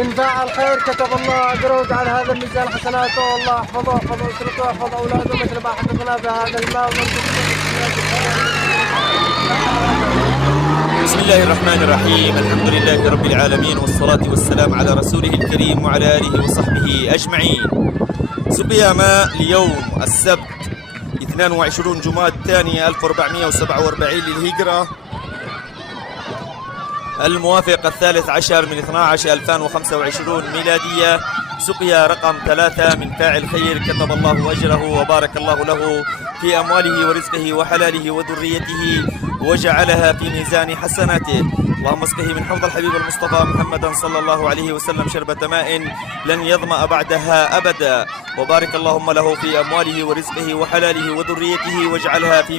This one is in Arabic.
من فاعل خير كتب الله أجره وجعل هذا الميزان حسناته، والله يحفظه ويحفظ أسرته ويحفظ أولاده مثل ما حفظنا بهذا الماء. بسم الله الرحمن الرحيم. الحمد لله رب العالمين، والصلاة والسلام على رسوله الكريم وعلى آله وصحبه أجمعين. سقي ماء ليوم السبت 22 جماد الثاني 1447 للهجرة، الموافق 13 من 12 2025 ميلادية. سقيا رقم 3 من فاعل خير كتب الله أجره وبارك الله له في أمواله ورزقه وحلاله وذريته وجعلها في ميزان حسناته. اللهم اسقه من حوض الحبيب المصطفى محمدا صلى الله عليه وسلم شربة ماء لن يظمأ بعدها أبدا، وبارك اللهم له في أمواله ورزقه وحلاله وذريته واجعلها في